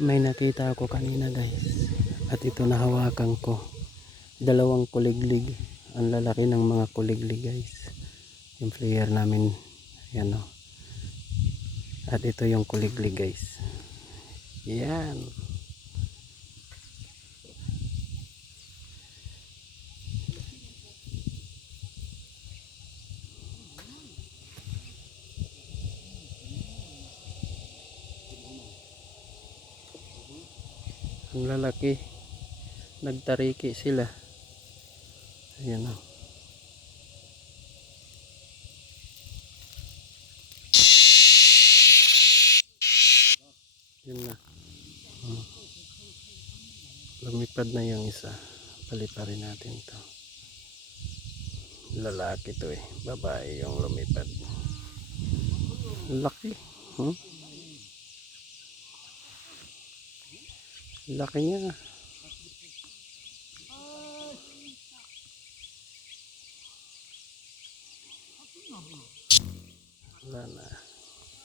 may nakita ako kanina guys. At ito nahawakan ko. Dalawang kuliglig. Ang lalaki ng mga kuliglig guys. Yung player namin yan o at ito yung kuliglig guys. Yan ang lalaki. Nagtariki sila. Ayan o yun na. Hmm. lumipad na yung isa. Paliparin natin to. Lalaki to eh. Babae yung lumipad. Laki. Hmm? Laki niya. Wala na